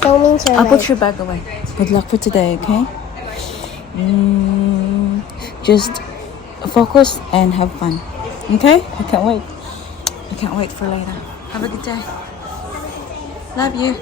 filming tonight. I'll put your bag away. Good luck for today, okay? Just focus and have fun. Okay? I can't wait. I can't wait for later. Have a good day. Love you.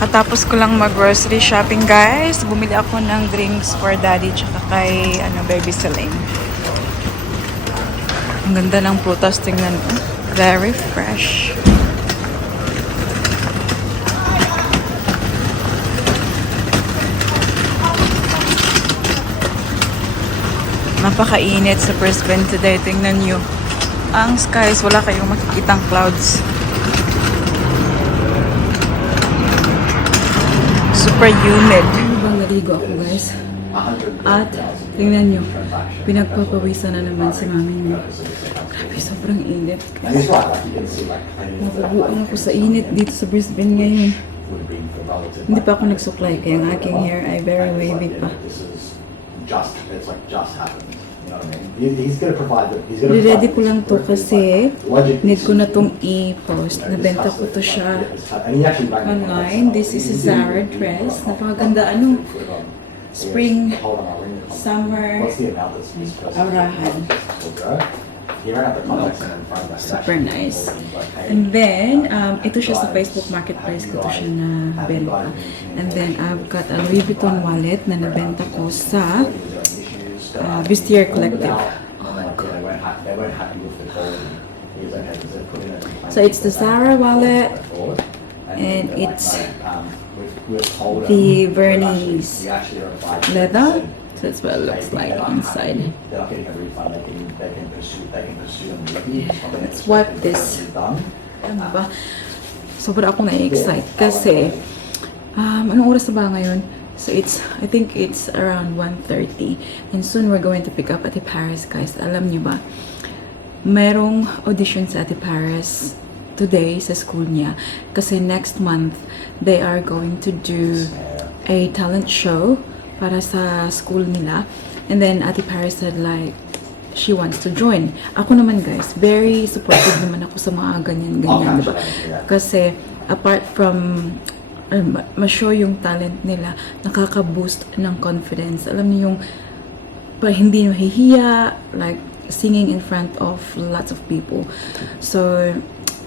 Katapos ko lang mag-grocery shopping, guys. Bumili ako ng drinks for daddy tsaka kay baby Celine. Ang ganda ng prutas, tingnan mo. Very fresh. Napakainit sa Brisbane today. Tingnan nyo. Ang skies, wala kayong makikitang clouds. Super humid. Bang naligo ako, guys. At tingnan nyo, pinagpapawisan na naman si mami nyo. Grabe, sobrang init. Mabubuang ako sa init dito sa Brisbane ngayon. Hindi pa ako nagsuklay, kaya ang aking hair ay very wavy pa. Ready ko lang to kasi need ko na tong i-post. Nabenta ko to siya online. This is a Zara dress. Napakaganda. Spring, summer, aurahan. Super nice. And then, ito siya sa Facebook Marketplace ko to siya na benta. And then, I've got a Louis Vuitton wallet na nabenta ko sa Vestiaire Collective. Oh my God. So it's the Zara wallet, and it's the Vernise leather. So that's what it looks like inside. Let's wipe this. Sobrang ako na-excite kasi anong oras na ba ngayon? So I think it's around 1:30, and soon we're going to pick up Ate Paris, guys. Alam niyo ba, merong audition sa Ate Paris today sa school niya. Kasi next month, they are going to do a talent show para sa school nila. And then Ate Paris said like, she wants to join. Ako naman, guys, very supportive naman ako sa mga ganyan-ganyan, diba? Kasi apart from ma-show yung talent nila, nakaka-boost ng confidence. Alam niyo yung hindi mahihiya, like singing in front of lots of people. So,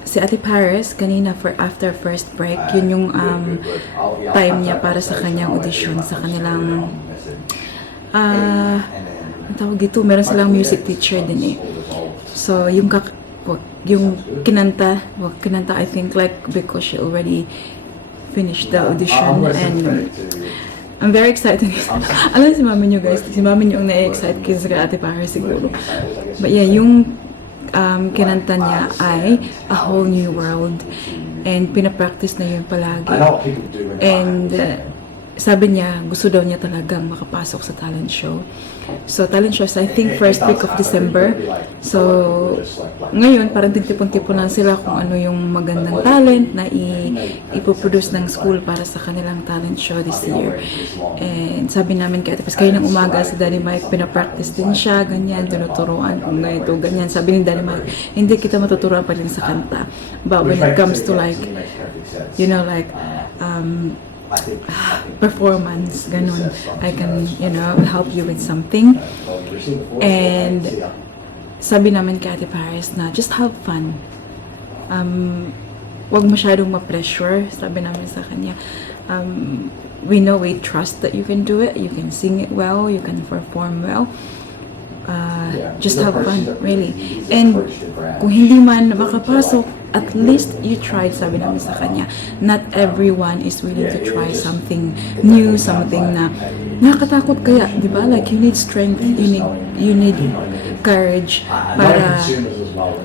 si Ate Paris, kanina after first break, yun yung time niya para sa kanyang audition, sa kanilang ang tawag dito, meron silang music teacher din eh. So, yung kinanta I think like because she already finished the audition, and I'm very excited. Alam si mami nyo, guys, si mami nyo ang na-excite kasi Ate Paris siguro. But yeah, yung kinanta niya ay A Whole New World, and pinapractice na yun palagi. And sabi niya, gusto daw niya talagang makapasok sa talent show. So, talent shows, I think, first week of December. So, ngayon, parang titipon-tipon lang sila kung ano yung magandang talent na ipoproduce ng school para sa kanilang talent show this year. And sabi namin kaya, tapos kayo ng umaga, si Daddy Mike, pinapractice din siya, ganyan, tinuturuan kung ganito, ganyan. Sabi ni Daddy Mike, hindi kita matuturuan pa rin sa kanta. But when it comes to like, you know, like, performance, ganun. I can, you know, help you with something. And sabi namin kay Ate Paris na just have fun. Wag masyadong ma-pressure. Sabi namin sa kanya, we know, we trust that you can do it. You can sing it well. You can perform well. Just have fun, really. And kung hindi man makapasok, at least you tried, sabi namin sa kanya. Not everyone is willing to try something new, something na nakakatakot kaya, di ba? Like, you need strength, you need courage para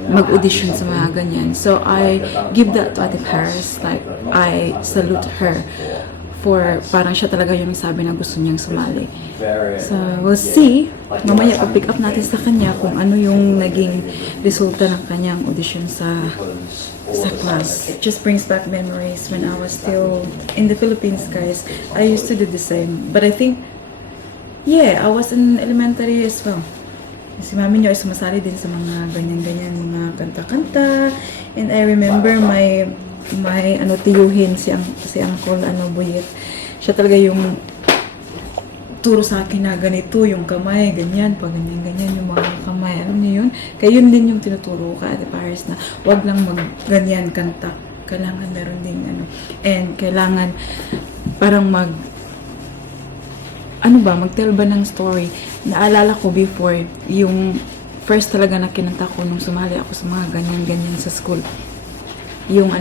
mag-audition sa mga ganyan. So, I give that to Ate Paris. Like, I salute her for parang siya talaga yung sabi na gusto niyang sumali. So, we'll see. Mamaya pa-pick up natin sa kanya kung ano yung naging resulta ng kanyang audition sa class. It just brings back memories when I was still in the Philippines, guys. I used to do the same. But I think, yeah, I was in elementary as well. Si mami niyo ay sumasali din sa mga ganyan-ganyan, mga kanta-kanta. And I remember my tiyuhin, si Uncle, Buyet. Siya talaga yung turo sa akin na ganito, yung kamay, ganyan, pag ganyan-ganyan yung mga kamay. Alam niyo yun? Kaya yun din yung tinuturo ka, Ate Paris, na wag lang mag-ganyan kanta. Kailangan meron ding and kailangan parang mag-tell ba ng story. Naalala ko before, yung first talaga na kinanta ko nung sumali ako sa mga ganyan-ganyan sa school. Yung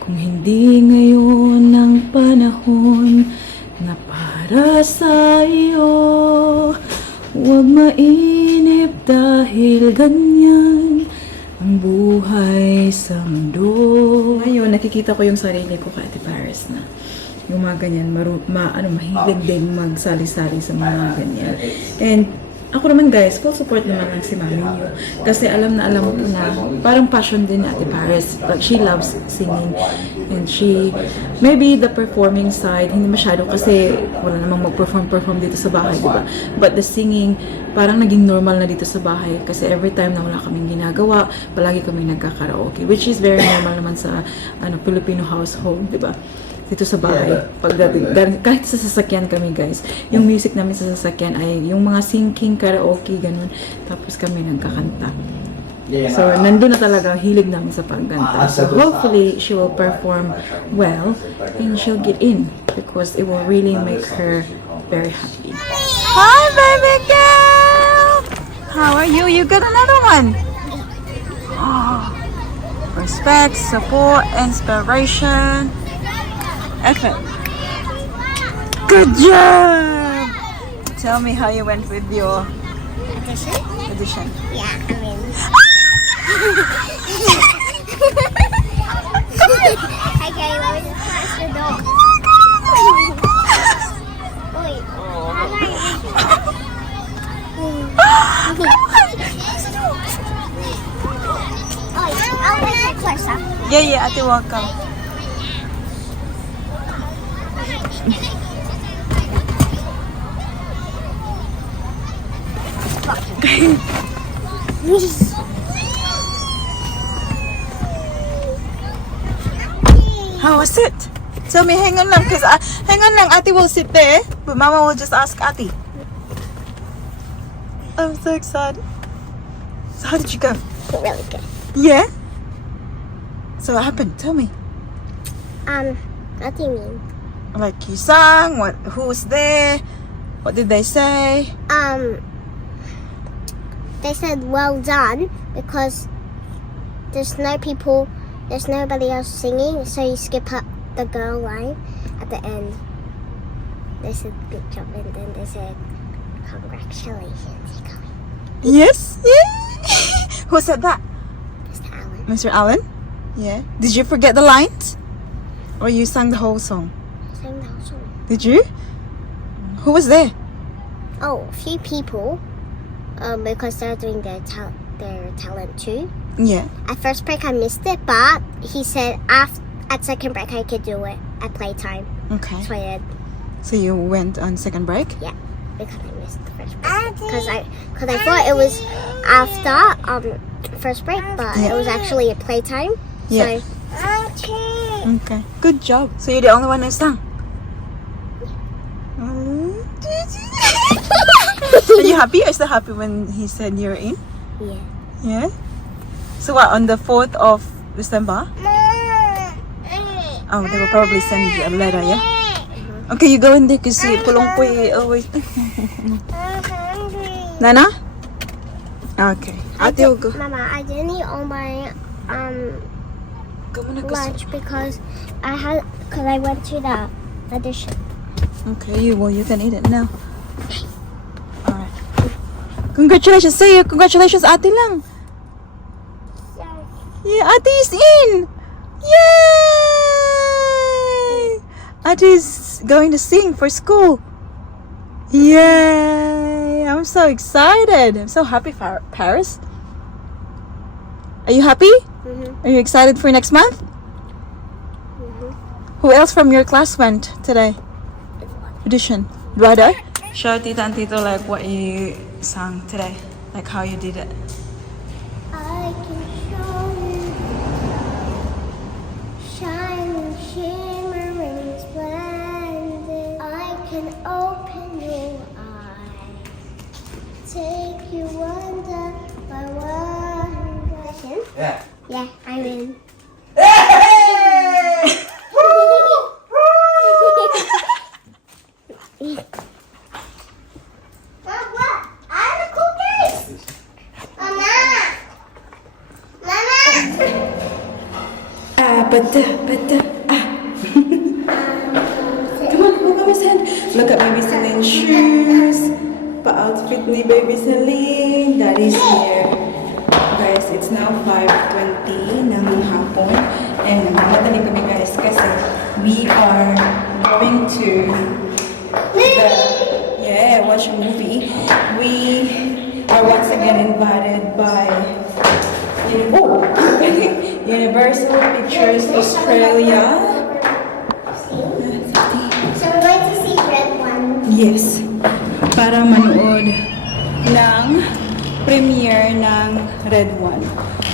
kung hindi ngayon ang panahon na para sa iyo, huwag mainip dahil ganyan ang buhay sa mundo. Ngayon, nakikita ko yung sarili ko kay Ate Paris na yung mga ganyan, mahilig din magsali-sali sa mga ganyan. And ako naman, guys, full support naman lang si mami niyo. Kasi alam ko na parang passion din ni Ate Paris. Like, she loves singing. And maybe the performing side, hindi masyado kasi wala namang mag-perform dito sa bahay, diba? But the singing, parang naging normal na dito sa bahay. Kasi every time na wala kaming ginagawa, palagi kaming nagkakaraoke. Which is very normal naman sa Filipino household, diba? Dito sa bahay. Kahit sa sasakyan kami, guys. Yung music namin sa sasakyan ay yung mga singing, karaoke, ganun. Tapos kami nagkakanta. So, nandun na talaga hilig namin sa pagganta. So, hopefully, she will perform well and she'll get in because it will really make her very happy. Hi, baby girl! How are you? You got another one? Oh, respect, support, inspiration. Okay. Good job! Tell me how you went with your audition. Yeah, I mean. Okay, let me just pass the door. Wait. I'll make it closer. Yeah, Ate, welcome. How was it? Tell me, hang on lang, Ate will sit there, but Mama will just ask Ate. I'm so excited. So how did you go? Really good. Yeah? So what happened? Tell me. What do you mean? Like you sang, who was there? What did they say? They said well done because there's nobody else singing, so you skip up the girl line at the end. They said good job, and then they said congratulations, Colin. Yes? Yeah. Who said that? Mr. Allen. Mr. Allen? Yeah. Did you forget the lines? Or you sang the whole song? Sang the whole song. Did you? Who was there? Oh, a few people. Because they're doing their talent too. Yeah. At first break I missed it, but he said at second break I could do it at playtime. Okay. So I did. So you went on second break? Yeah, because I missed the first break. Because I thought it was after first break, but it was actually at playtime. Yeah. So, Okay. Good job. So you're the only one who sang? Are you happy? Are you still happy when he said you're in? yeah. Yeah? So what, on the 4th of December? Oh, they will probably send you a letter, yeah? Okay, you go in there kasi kulong po eh. Oh, wait. Nana? Okay. Ate will go. Mama, I didn't eat all my Go muna kasi. lunch because I went to the audition. Okay, well, you can eat it now. Alright. Congratulations sa iyo. Congratulations, ate lang. Yeah, ate is in. Yay! Ate is going to sing for school. Yay! I'm so excited. I'm so happy, Paris. Are you happy? Mm-hmm. Are you excited for next month? Mm-hmm. Who else from your class went today? Audition. Brother? Show Tita and Tito like what you sang today. Like how you did it. I can show you shining, shimmering, splendid. I can open your eyes, take you wonder by wonder. Yeah. Yeah, I'm in. Come on, hold Mama's hand. Look at baby Celine's shoes. Pa-outfit ni baby Celine. Daddy's here. Guys, it's now 5:20 ng hapon. And nagmamadali kami guys kasi we are going to watch a movie. We are once again invited by Universal Pictures Australia. So we're going to see red one. Yes. Para manood ng premiere ng Red One.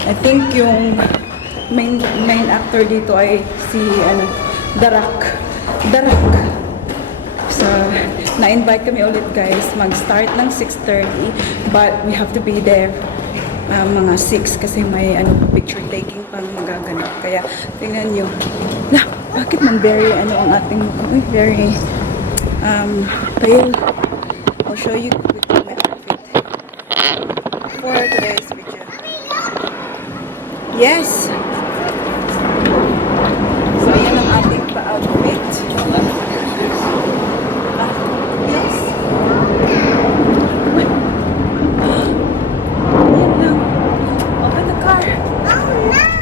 I think yung main actor dito ay si Darak. So, na-invite kami ulit guys. Mag-start ng 6:30 but we have to be there mga 6 kasi may picture taking pang magaganap. Kaya tingnan nyo. Bakit man very ang ating very pale. I'll show you quickly my outfit for today's video. Yes! So, yan ang ating pa-outfit. Yes! Yan lang. Open the car.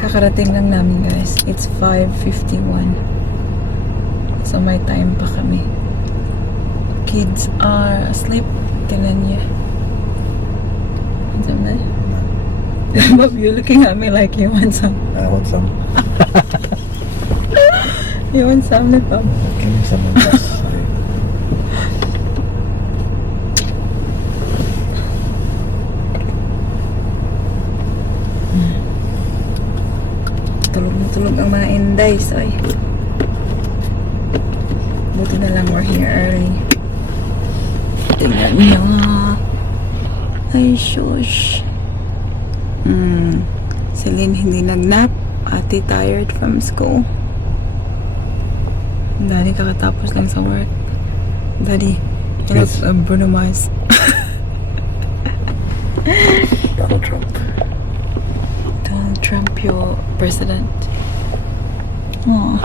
Kakarating lang namin guys. It's 5:51. So, may time pa kami. Kids are asleep. Tingnan niya. What's up there? Bob, you're looking at me like you want some. I want some. You want some, Bob? Give me some of this. Tulog na tulog ang mga inday, soy. Buti na lang we're here early. Tingnan niyo nga. Ay, shush. Celine hindi nagnap. Ate tired from school. Daddy kakatapos lang sa work. Daddy, you look Bruno Mars. Donald Trump. Donald Trump, your president. Oh,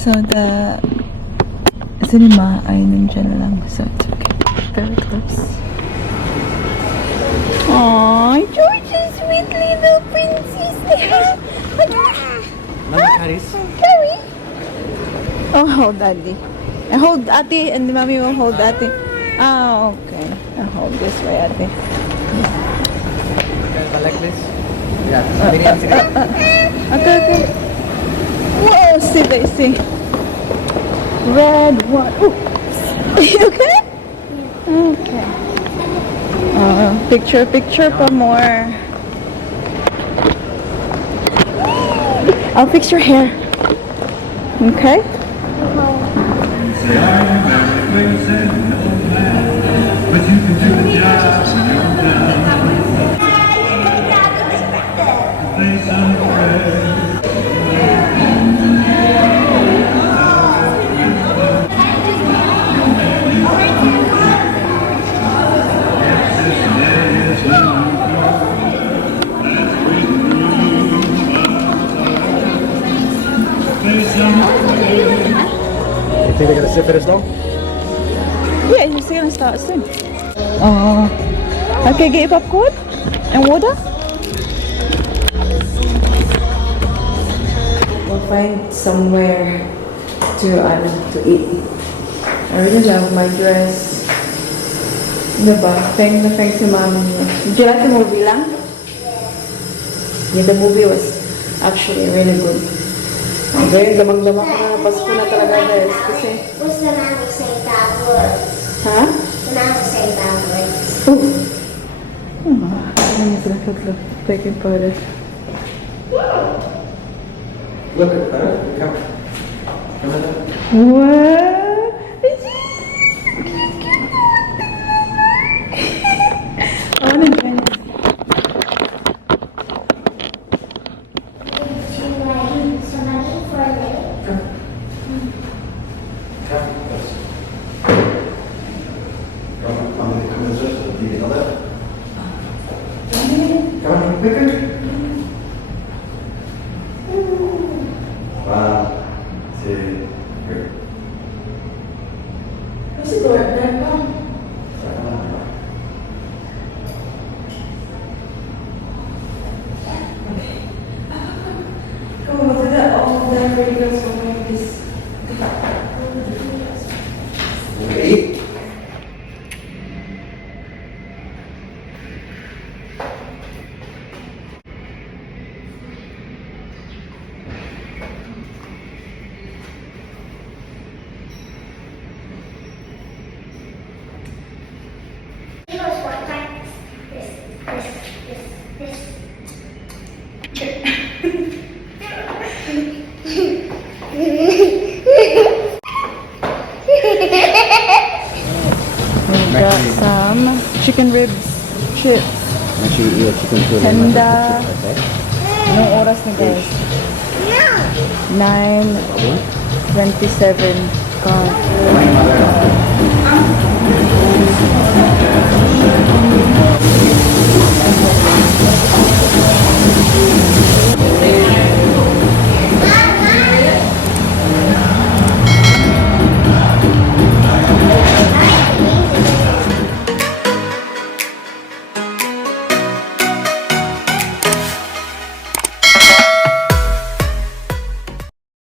so the cinema ay nandyan lang. So it's okay. Very close. Aww, George's sweet little princess. Mama, Paris. Carrie? Oh, Daddy. And hold ate, and the mommy will hold ate. Ah, okay. I'll hold this way, ate. I like this. Yeah. Okay, okay. Whoa, see. Red one. Ooh. You okay? Okay. Picture pa more. I'll fix your hair. Okay? You think they're gonna sit for this long? Yeah, he's gonna start soon. Oh. Okay, get your popcorn and water. We'll find somewhere to eat. I really love my dress. Diba? Thank si mommy. Did you like the movie lang? Yeah, the movie was actually really good. Ngayon, damang-dama ko na. Pasko na talaga, guys. Kasi... What's the man who say that word? Ha? The man who say that word. Ano niya sila tatlo? Taking photos. Look at that. Come. Come on. What? I wanna join this. Somebody for a minute. Come. Come. Come on, just the other. Come on, quicker. One, two, three. What's the door? There, come. Come on, look at that. All the pretty girls are wearing this. Ready? He was what, like this. We got some chicken ribs, chips, Actually, yeah, chicken food. Tenda. Okay. Anong oras na guys? No. 9:27. God.